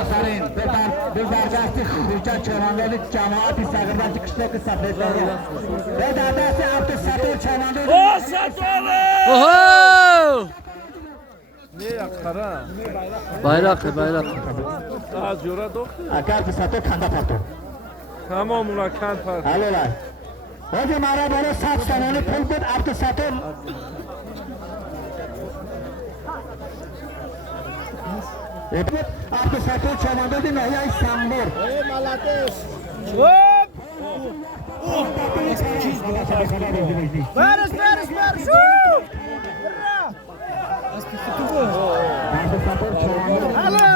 Aferin. Bir bardakçı hücca çamandalı cemaati sagırdancı kışlaki sabretleri. Ve dardası Abdülsatır çamandalı. O Satırlı! Oho! Ne yakara? Bayrak. Az yora doktor. Abdülsatır kanda patı. Tamam ulan kent park. Alolay. Hocam ara böyle saç sananı pul bud Abdülsatır. Abdülsatır çamandalı ne ya İstanbul. Maladesh. Paris. Hello.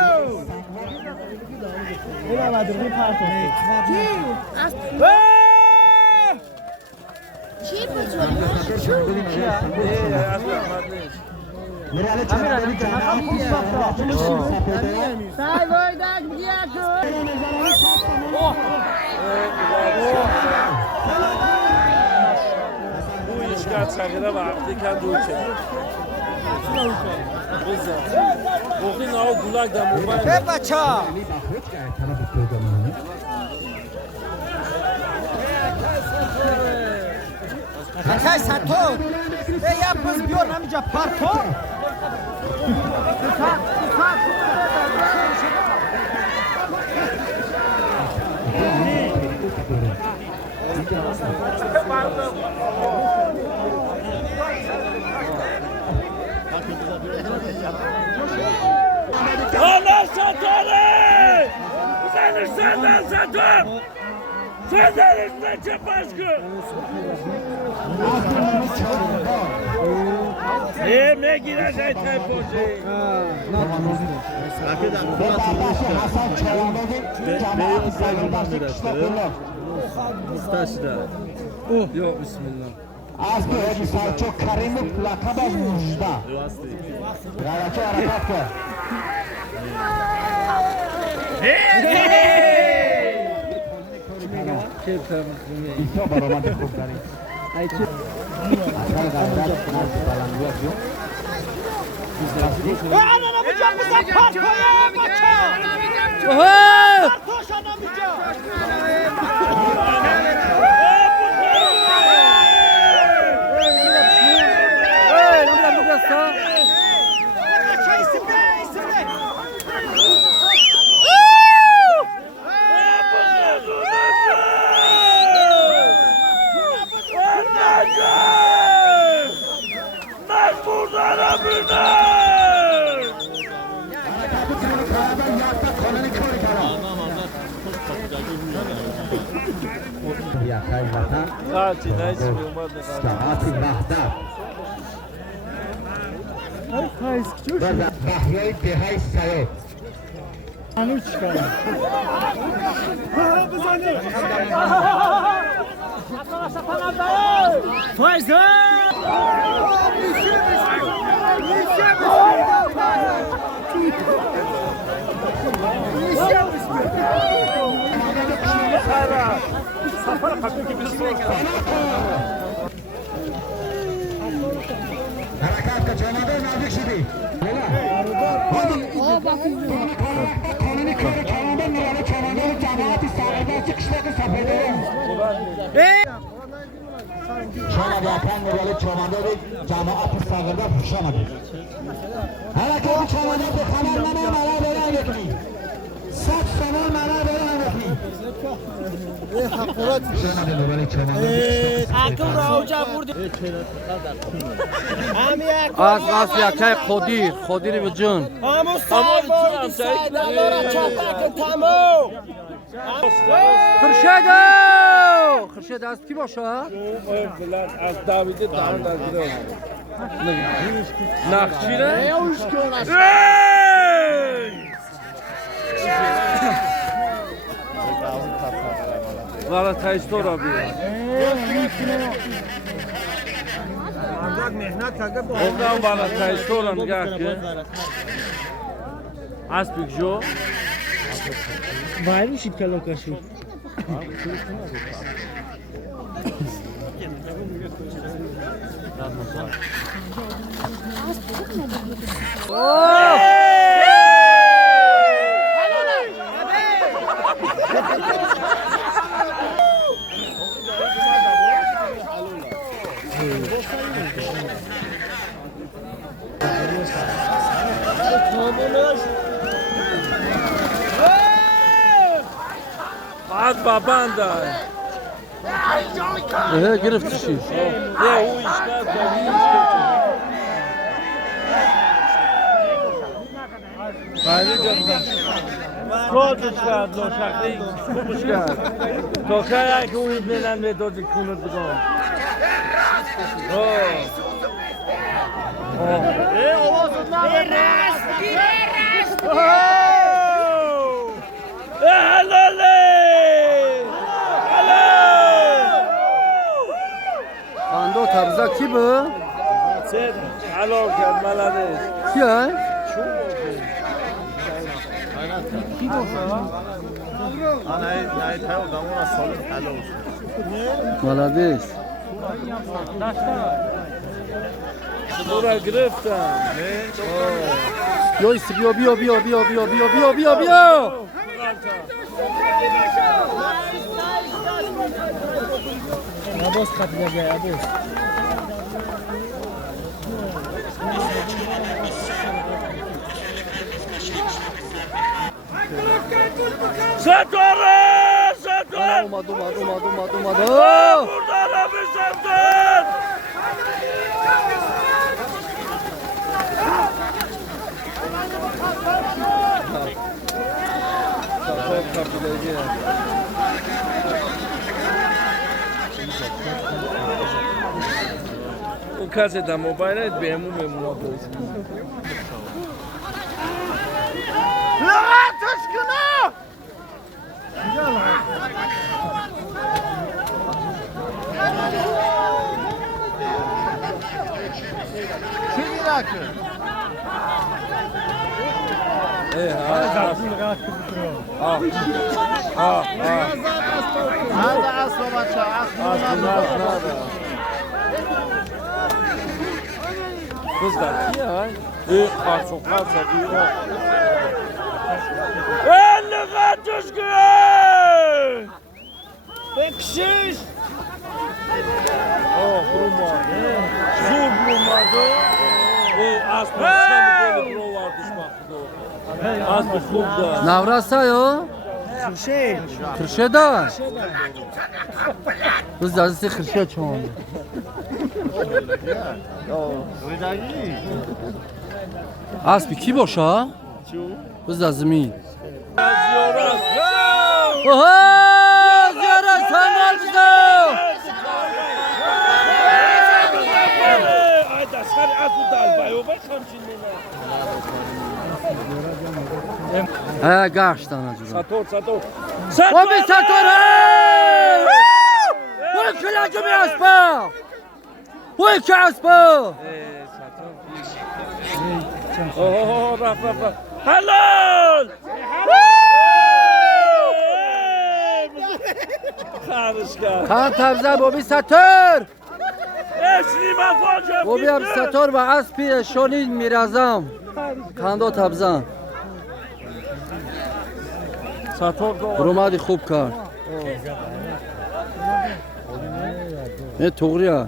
Bu işgal çakıda vakti kendi uçak. Bugün o gulak da mübarek. Hey bacha. Akay Sato. Hey yapız biyor namija parto. Allah Satırlı! Sen senden Satır! Senden üstüne başkı! Ne girecek tempocu? Hasan çamandalı cemaati sagırdancı kışlaki. Yok bismillah. Az bir Hacı Selçuk Karimov lakab az Mujda. Gayretçi harakat kır. İso baromatik kurtarı. Asal gayret nasıl balanıyor diyor. Ana namija bize parto ya bacha. Oho! Parto namija. Bacha isimle. Ya kayvatan Kaçı ne ismi umarım. cemaati Vahdar. Burada Bahriyay Dehay Sayed. Harakat ka çamada nazik şidi. Kanuni köyü çamada nurada çamada cemaati sagırdancı kışlaki sabretleri. Şöyle yapan nurada çamada cemaati sagırda fışamadı. Hareketi çamada bir kamerlama mara veren yetki. Saç saman mara veren yetki. Şöyle nurada çamada. Akıl rahoca burada. Az yakay Khodir vücun. Amo say allora çapak tamo. Khurshid az ki başa? از داویده دارن نگیره نقشی نه؟ والا تایستو را بیرون اوگان والا تایستو را نگاه که از بگجو باید میشید کلام کشی بعد بابنده گرفتشی نه او işgal خوبش کرد لاشقی خوبش کرد تا که یک اون بینن به دادی کنید بگم خاندو تبزا کی به؟ حلال کرد ملده کیه؟ ملدیس دورا گرفتم یویسی بیا بیا بیا بیا بیا بیا بیا بیا بیا عباس قبل جای عباس ستاره ستاره اومد burada Arabi Samsun او کسی در موبایل بهمون میمونه هذا عصر بچه Kızlar. Çok kalsa iyi. 50 kaç gün. Beksiz. Kuruma. Sur kurmadı. Aslında sen böyle buralar düşmaktı. Aslında kurda. نورسا یو خرشه دا بز دازی خرشه چون اسبی کی باشه؟ بز دازمی اوه زیارت سنگال بزا Ay da sar afu dal bayo bak hamşinine. گشتن از Sator. بابی ستاره وی کلاجو می اسبا وی که اسبا Raf. Halal. Karışka. خان تبزه بابی ستار Eşliğime facım بابی هم ستار و اسبی شونی میرزم خاندو تبزه Sator da رومادی خوب کرد نه توغریه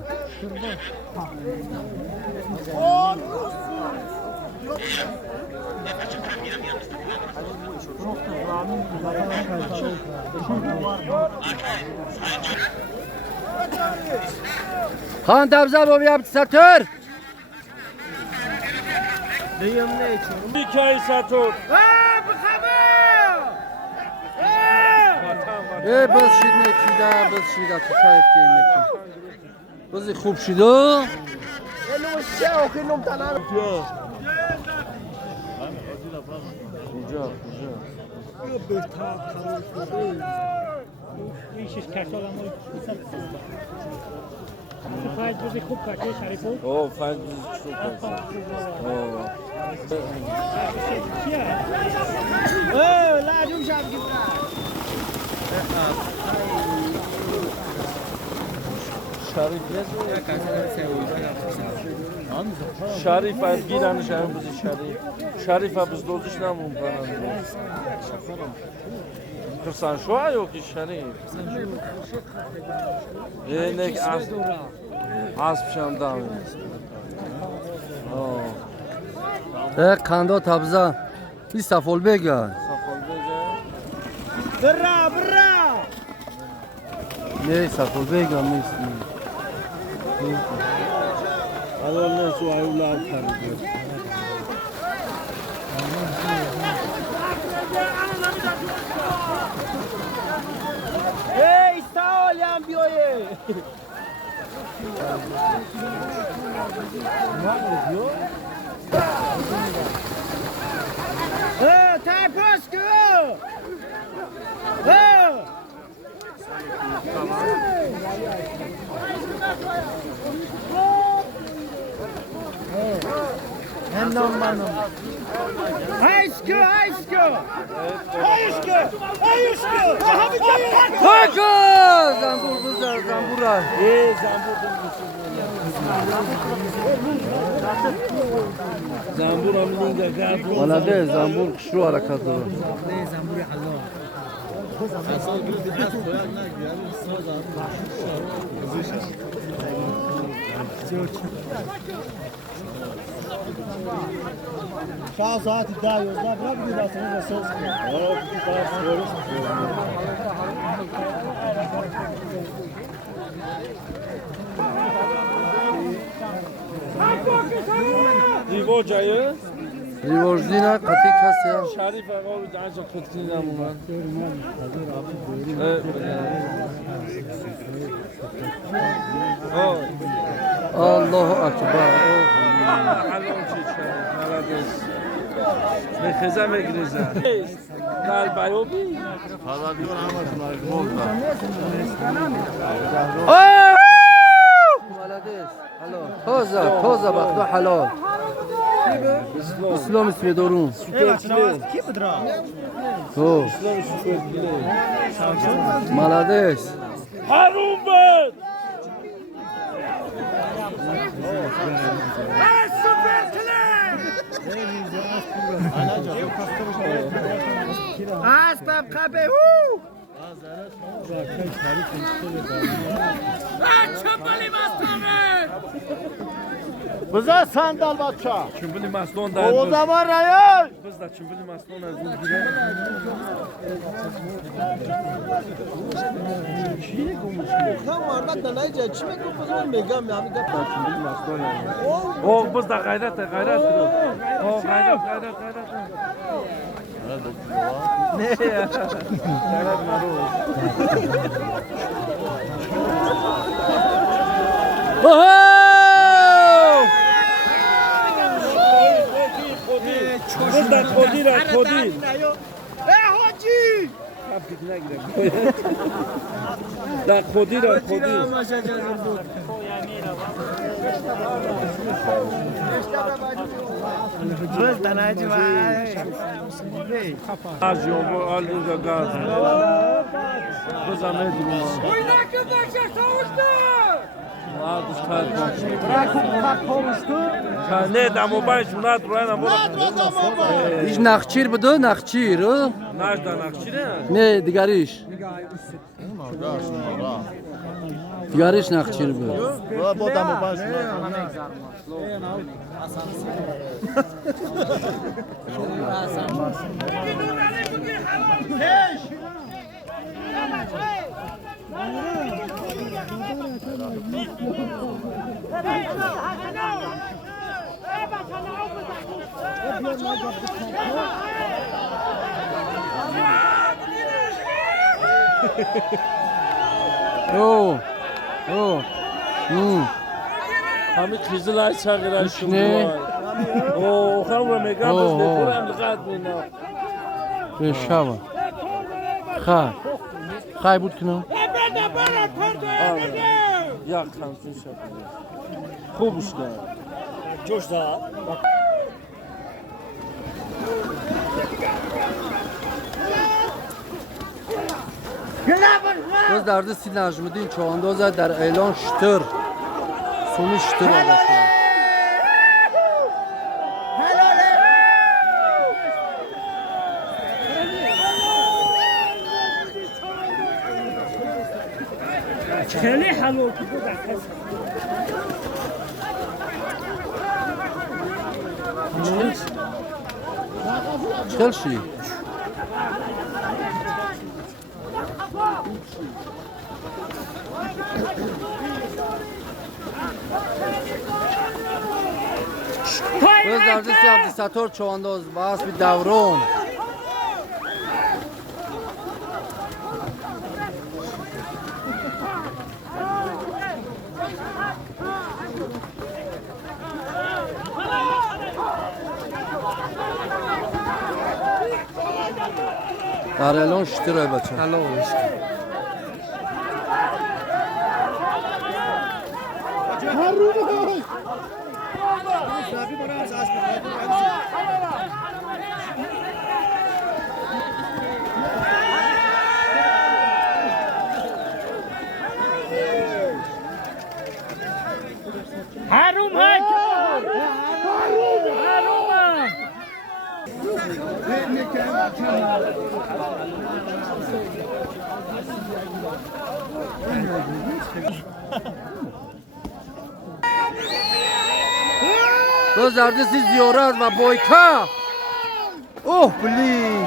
خان تبزه بابی هم ستار hikaye Sator. بس شید نکیده بس شیده تو کایف که نکی بازی خوب شده فن شریف شریف از گیرانش هم بودی شریف از دوزش نمون کنند کسان شو آیو کی شریف یه نک اسب شم دام کاندا تابزا این سفال بگه برا نه سفال بگه نیست الان نه سو اولاد خرید Ei, está olhando, bioê! Tá busco! Não, mano. Aşkı! Hakkı! Zambur güzel, zamburlar. زنبور هم اینجا گرد Malade, zambur kuşlu harekatı var. Sağ saati daha yolda bırak bir daha seni de söz دیو جایه Rivojdina katik hast ya. شریف آقا رو درجا کتکی نمومن Allahu akbar. الان چی شریف ملدس نخزه مگریزه قلبه بی Malades. Halal. Toza bak da halal. İslam ismi dorun. Kim bıdra? Oh. Malades. حروم بد Aslan kabe Bize sandal batça. چنبلی مستون O در zaman rayol. بز در چنبلی مستون از اون گیره Tam vardı da neyce çime kopuzun megam ya mi kapta چنبلی مستون او بز در غیرت کرو او غیرت نه غیرت مرو بز در خودی را خودی Hacı! در خودی را خودی Söz danacı var. از یوم آلینجا گاز بزنه درون Mağdur kalp. Bırakın kalk konuştu. Ne damo baş bunlar durana mı? İş nakçir bu da nakçir. Najda nakçire. Ne digariş? Digariş nakçir bu. Bu da mı baş? Oh. Hamı kızılay çağıran şu. Ne? O xamra mega biz de Kur'an liqat bina. Beşava. Khay بود کنم Ya kansın şapı. خوب işte. Coş da. باز در دستی نجم‌الدین چوانداز در اعلان شتر سومی شتر البته خیلی حلال بود. چخل شی باز در دستی عبدالستار چوانداز با اسب دوران در اعلان شتره بچه حروم های حروم باز در دستی زیارت و بایکا اوه بلی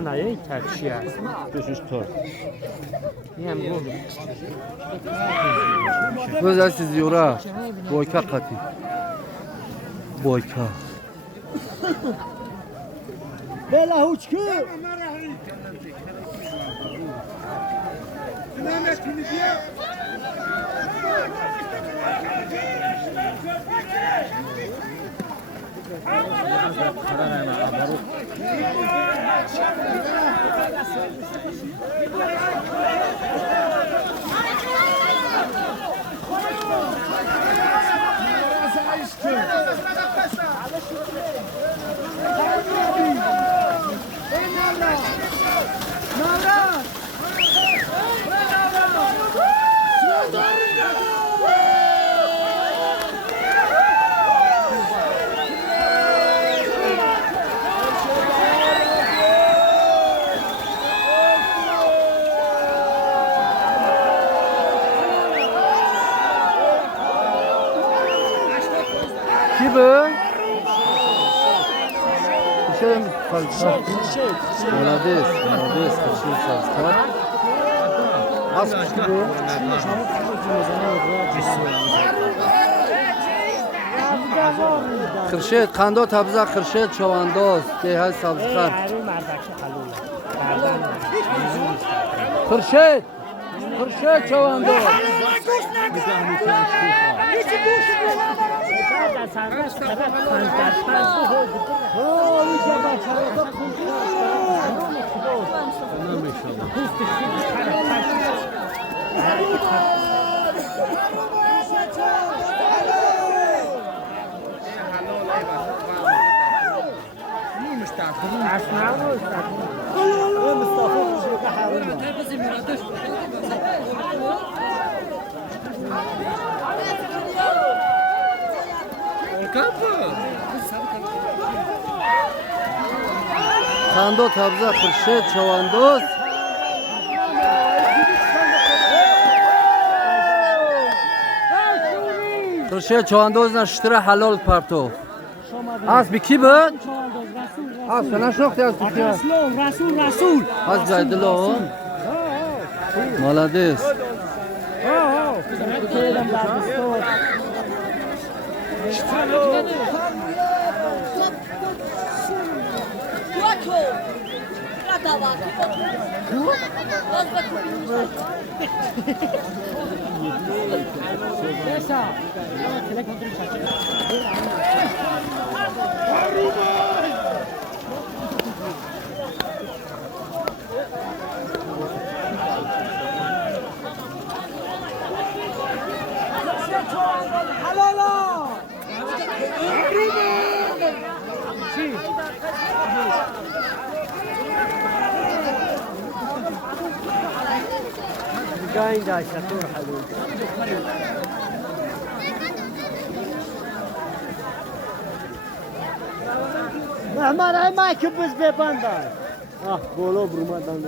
نه این ترچی هست دوشش تو این هم باز دستی زیارت بایکا قطی بایکا بله هوچکو کی به؟ کشه خالصا مولادیس کشه سازتر از کی به؟ خرشید خندا تبزه خرشید چوانداز که های سبزخر خرشید چوانداز Kando tabza Xurshid Chavandoz. Xurshid Chavandoz nashtra halol parto. Az bi ki بود؟ Az nashnokhti az bi ki? رسول Az Zaydlo. Молодец. جاين دا شطور حلو محمد هاي ما يكبس ببندر بولو برمضان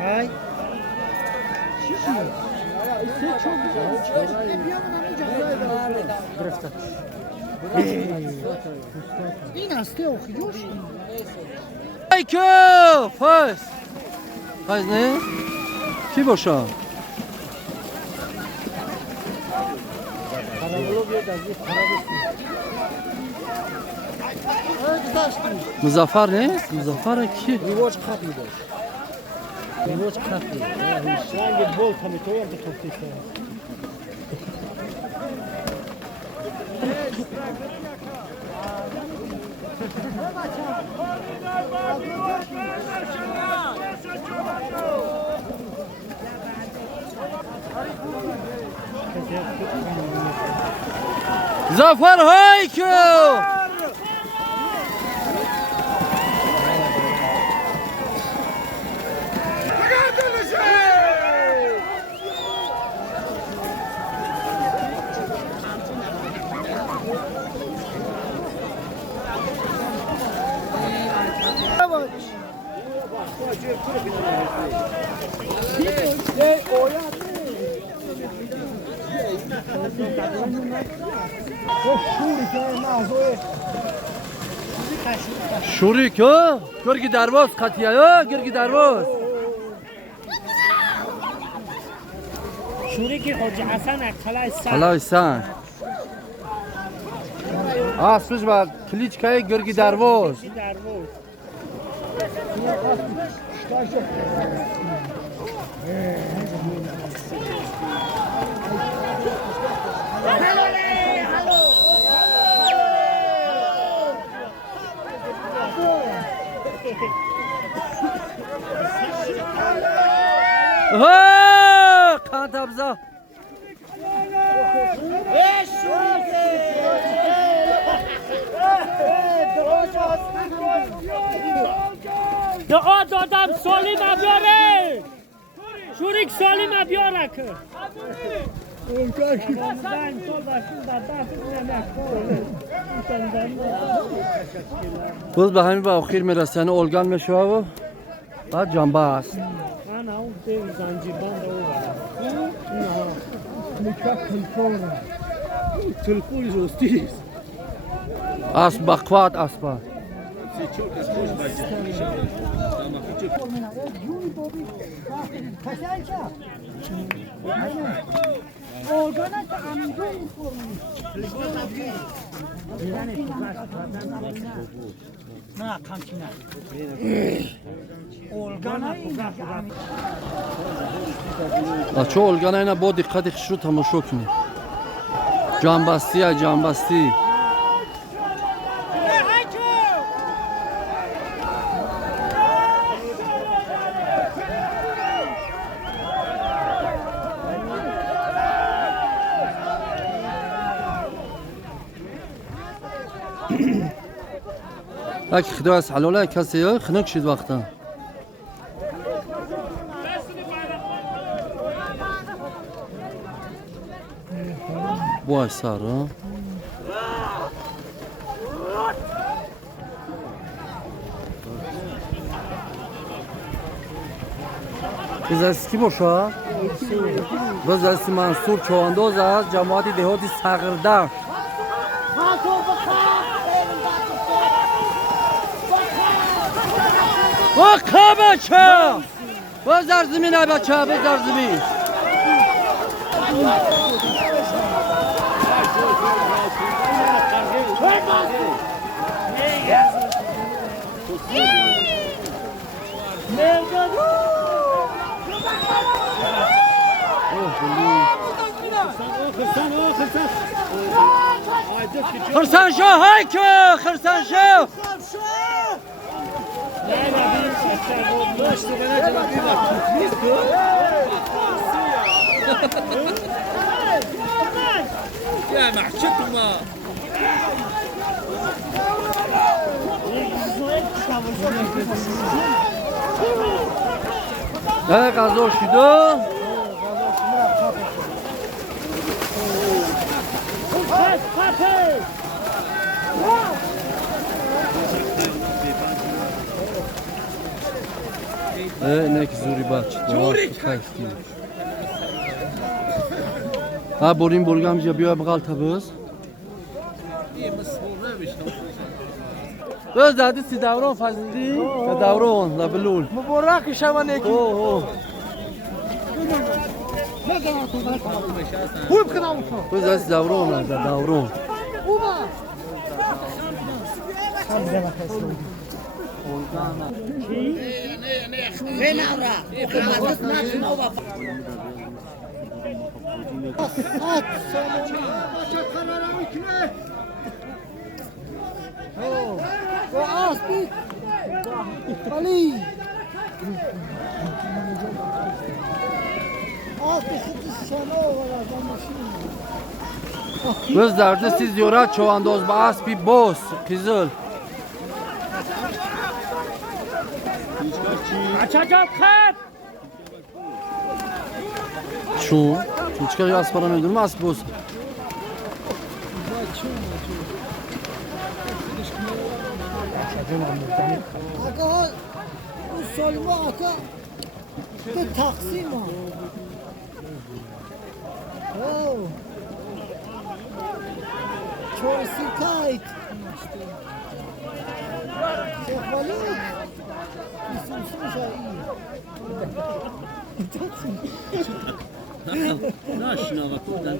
هاي این هسته آخیوش ای که فایز فایز نه؟ کی باشه؟ مظفر نیست؟ مظفر کی؟ ریواج خط میداشت ریواج خط میداشت رنگ بول کمیتوی هم بخورتی کنید Zafer Hayko! شوریک ها گرگی درواز قطیه ها گرگی درواز شوریکی حاجی حسن کلای سن کلای سن اسمش بعد کلیچکای گرگی درواز ها کانت ابزا دعا دادم سالم بیاره شوریک سالم بیاره که باز به همین به آخر میرسن اولگان میشه و بعد جنبه است انا اون دیو زنجیربند او تلفون جوستیس اسب بقوات اسب نه کانکی نه چه اولگان اینا با دقت خش رو تماشا کنید جنبستی جنبستی اگه خدا از حلاله کسی های خنک شد وقتا بای سر ها از اسکی باشه باز دستی منصور چوانداز از جماعت دهات سغرده وقا بچه بزر زمین ای بچه بزر زمین خرسان شو های که خرسان شو يا محشتما نه غذا شده اینه که زوری بچه ها بریم برگم جا بیا بغل تبز بس دادی سی دوران فضلی دوران لبلول مبارک شما نیکی بس دادی سی دوران دوران بس درده سی زیورت چوانداز با اسبی باز قیزل چون؟ هیچ که اسب را نمیدونم اسب باز آقا اون سالما آقا به تقسیم ها چورسی کایت شخوالی بیسوسو شایی ناشناوه کردن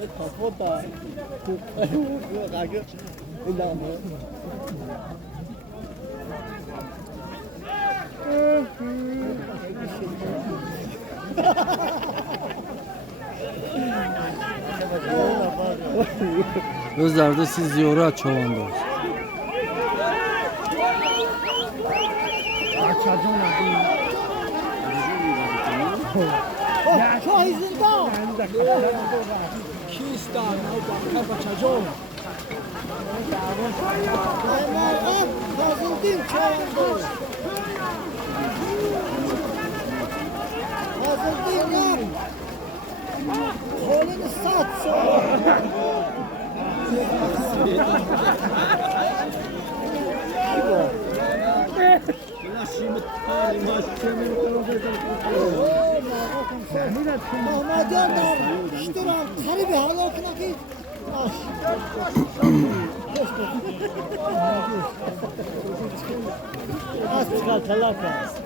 بس درده سی زیورت چوانداز چای زندان کیستان او بچه جون مرغب فازندین چوانداز فازندین نم خولین 100 سال محمدیان در شتران قریب حالا کنکی از چکال طلاق است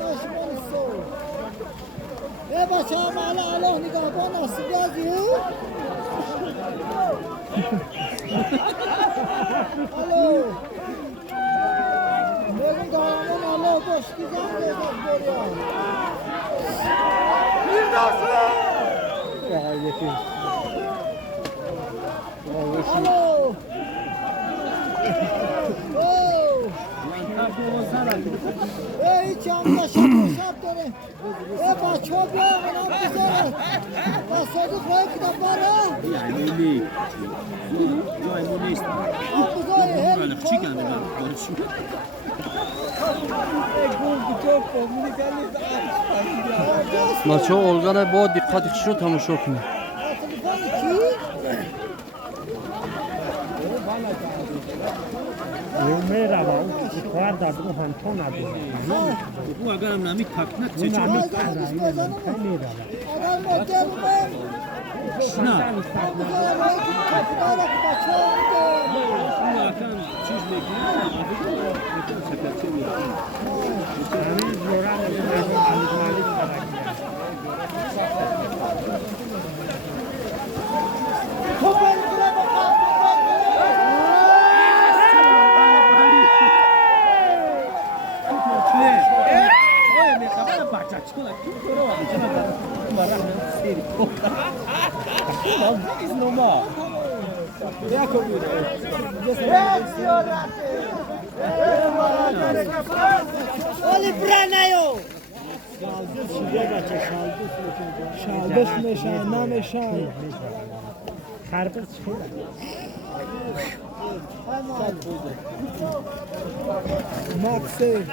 ناشمان سو ای بچه هم الله نگهبان نصیب یازی الو بگم دارمان الله باشکی زن دیدم بریم الو هیچ هم نشد شب داره بچه ها بیا منم بزاره صادق رای کدام باره یعنی لیک جای مو نیست ولی چی کنه من چی بچه ها الگان با دقتش رو تماشا کنید. میره با اون کار داد اون هم تو نداره او اگر هم نمی تکنک چه چه آدم مدل من نه بزاره رای کدام بچه ها اون اگر چیز بگیره سکرچه میره همین جوران ولی برنیو شالدش میشن نمیشن خربز مکسی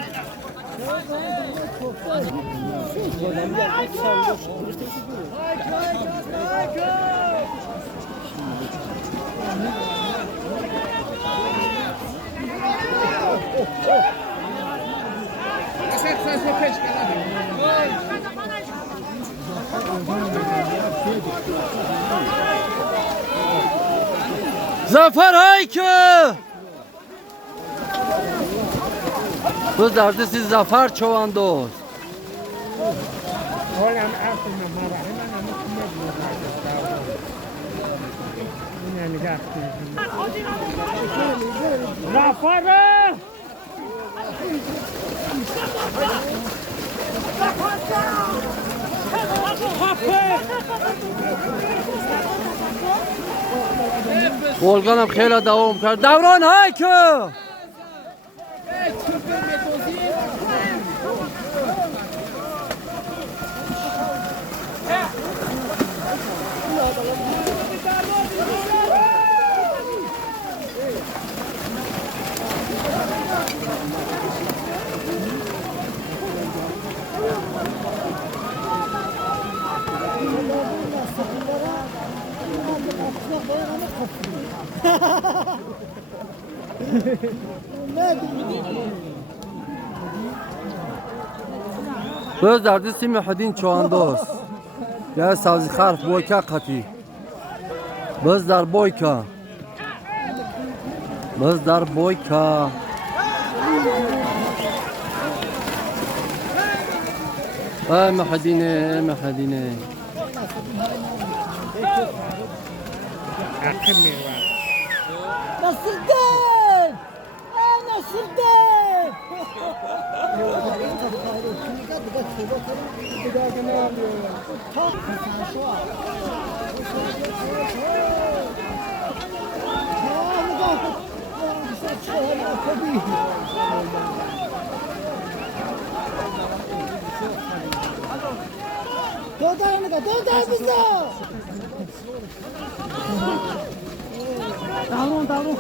Zafer Haykı! Bu derdisi Zafer Çoğandoz. Zafer! Volkan هم خیلی دوام کرد. دوران Haykı! Biz derdisi Muhyiddin Çoğandoz. Ya savzi xarf boyka qati. Biz dar boyka. Biz dar boyka. Ey Muhyiddin, ey Muhyiddin. Nasıldır? Nasıldır? Dodar bize. Davron.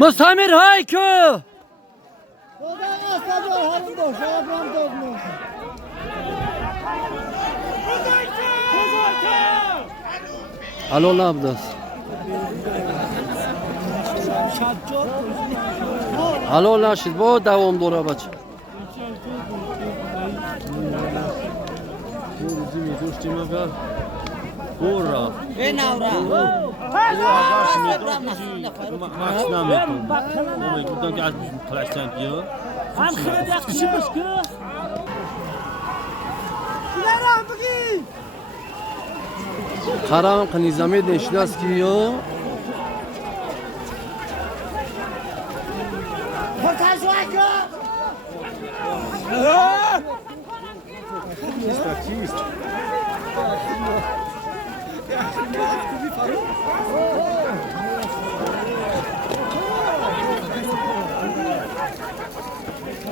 Mustamir Haykı! Dodar asla var hanım boş. Ablam dozmuş. حلال نبود است حلال نشد با دوام دوره بچه برا به نورا ماکس نمیتونم بودم که از بیشون پلشتن بیا هم خیلی یخشی بشکه قرام قنیزمی نشده است که یا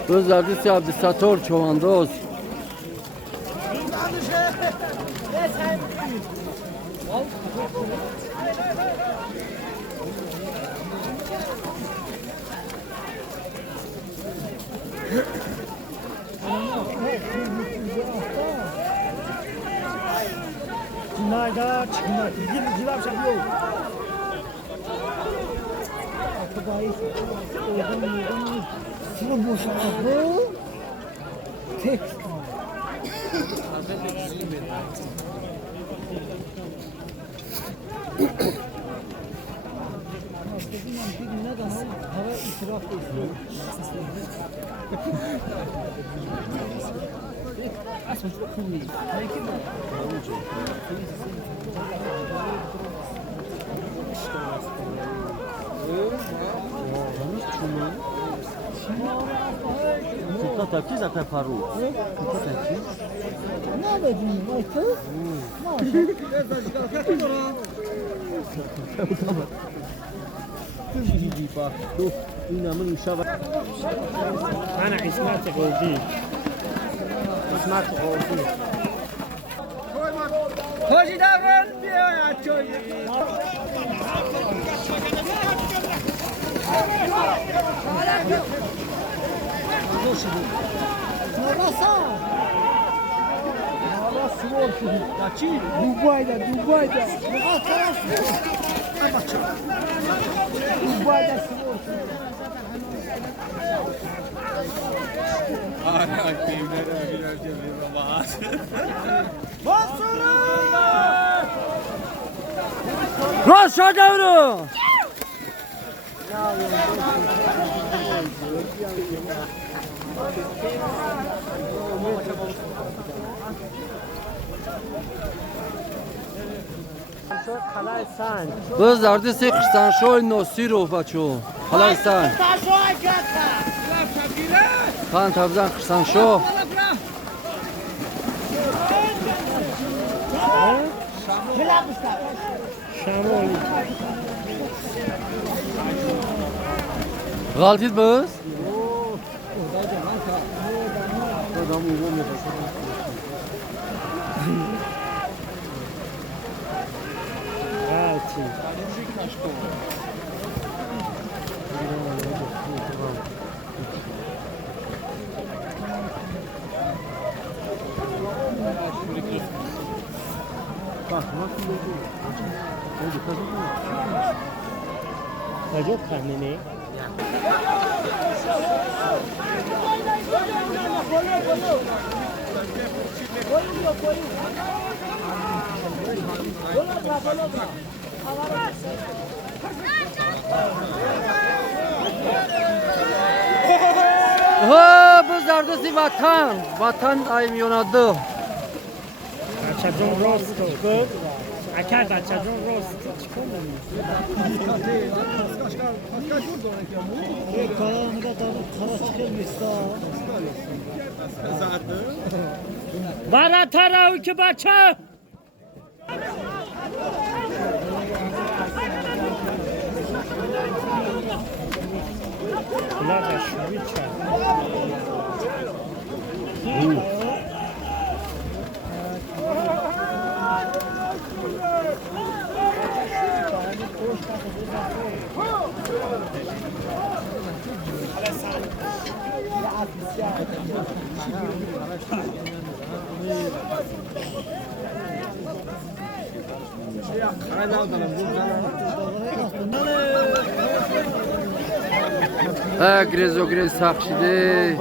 روز در دست عبدالستار چوانداز Nada, çıkma. Gidip şapıyor. Şunu boşaltma bu. Tek. Hava itiraf ediyor. Aslında çok cool. تو تاکی زکای پارو تو تاکی Ne bedin? Ayıp. این همه میشه أنا عصمت قوزي عصمت قوزي حاجی دوران بیا چای Neresi? چی Dubai'de. Ne taraf? Dubai'de spor. راست شد دورو خلای سنگ روز در دست قرسنشوی ناسی رو بچو خلای سنگ خان تبزن قرسنشو شمالی غلطید بس؟ غلطی کجا کننه؟ ها بز در دستی وطن ایمیوناده بچه جون راست گفت اکر بچه جون راست چیکار داریم؟ Karanlığa da kara çıkılmışsa. براتر او که بچه لا شوی چه گریز و گریز سخشیده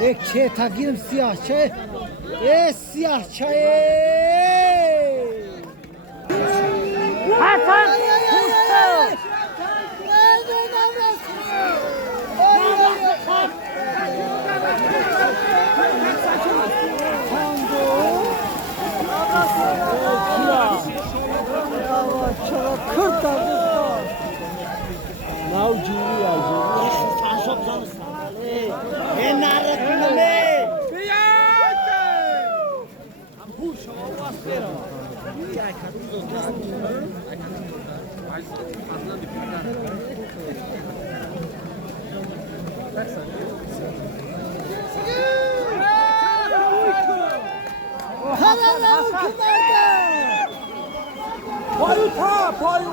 یک چه تگیرم سیاه چه سیاه چه پایو تا پایو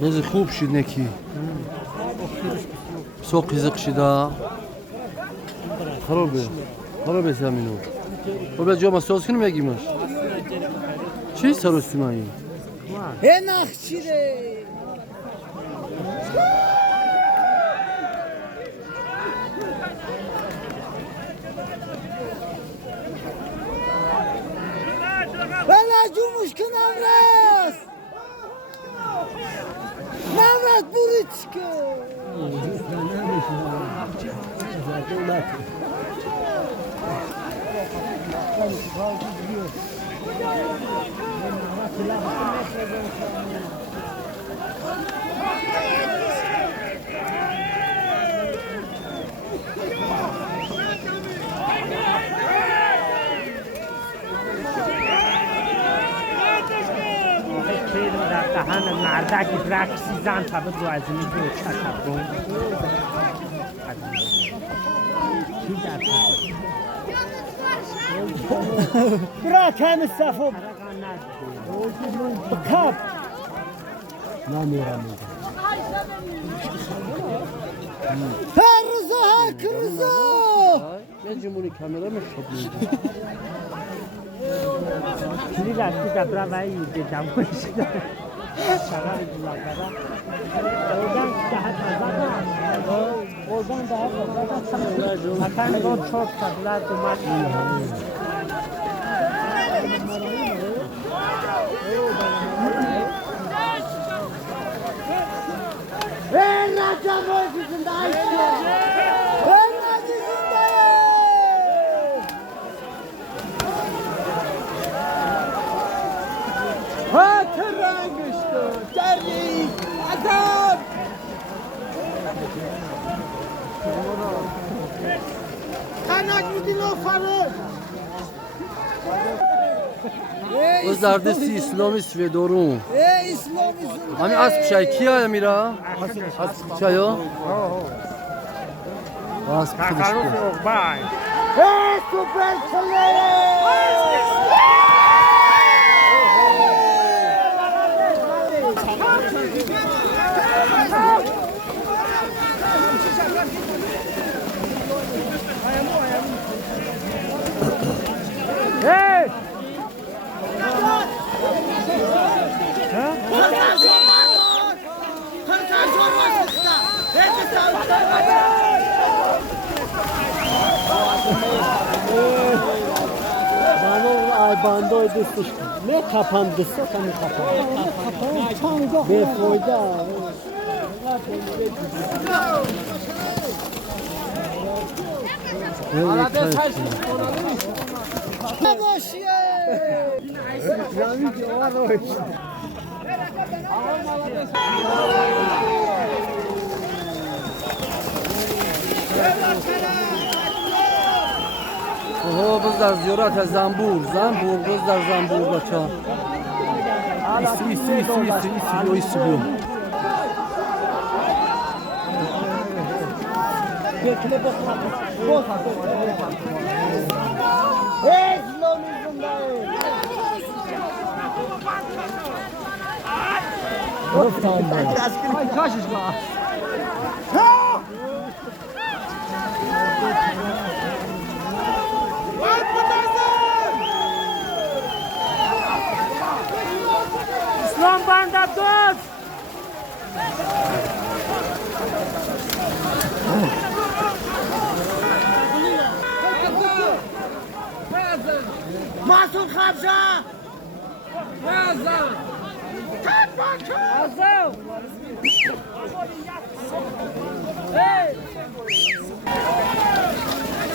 روز خوب شد نکی سوق زق شده خرابه زمینو خب جا ما ساز کنیم یکیمش چی سرستی مایی؟ نخشیده بلا جومش کن نمرد بوریچ کن دهن مردک رقصی زن تبد رو از این رو چطب کن برا کم صفو کپ نمیرم هر روزا هک روزا یه جمعونی کاملا مشهد میده کلی رفتی دبرا وی دیدم کنشیدم شغل جلا کردم اوگان دهت نزدم اوگان دهت نزدم مکان رو چوب کردلت اومد از در دستی اسلامی سویدارون اسلامی همین اسب شای کیه میرا؟ اسب شایو؟ اسب خودش کن سوپر چله باندای دستش کن نه کپم دستا کمی کپم به فایده بز در زیارت زنبور بز در زنبور بچه ها ایسی بیو اسلام بند عبدالله محسوب خبشه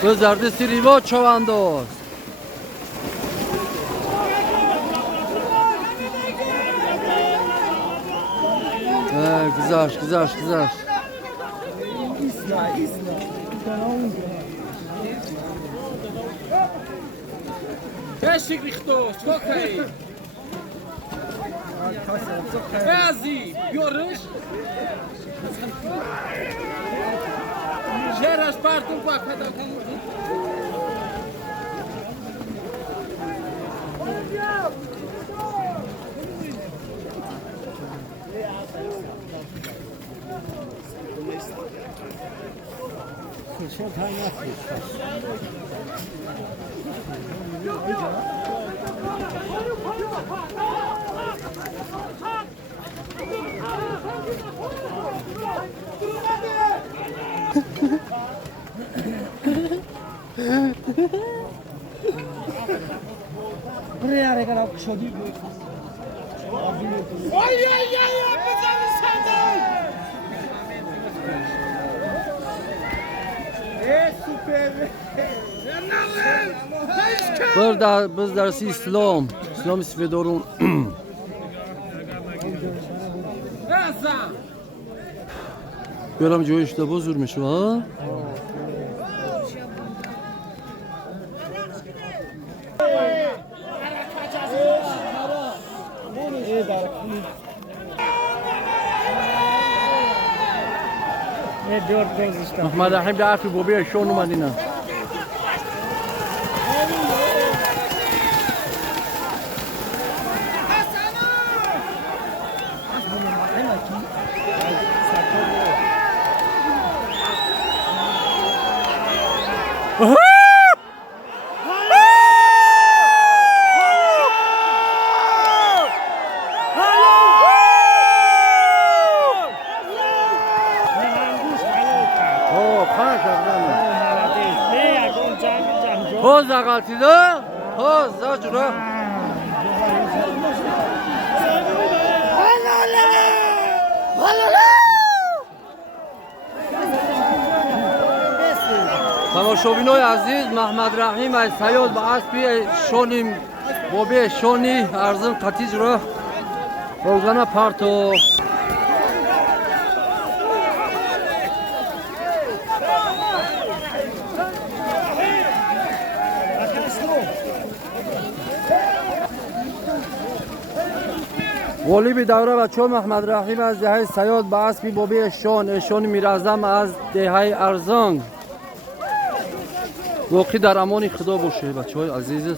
بز در دستی ریوا چوانداز گذاشت Keşik Rihtos, çok iyi. Beyazi, görüş. Şeraş partum bakada. buraya ne kadar şodi بز در سی اسلام سفیدارون بیارم جویش دا بزرگ میشه ها محمد رحیم به عرفی بوبی شون اومدینه Hoza qaltida, hoza jura. تماشابینای عزیز محمد رحیم از سیاد به اسب شونیم بابی شونی ارزم قطیج را روزانه پرتو والی دوره بچه محمد رحیم از دهه سیاد به اسب بابی شون میرزم از دهه ارزان واقعی در امان خدا باشه بچه های عزیز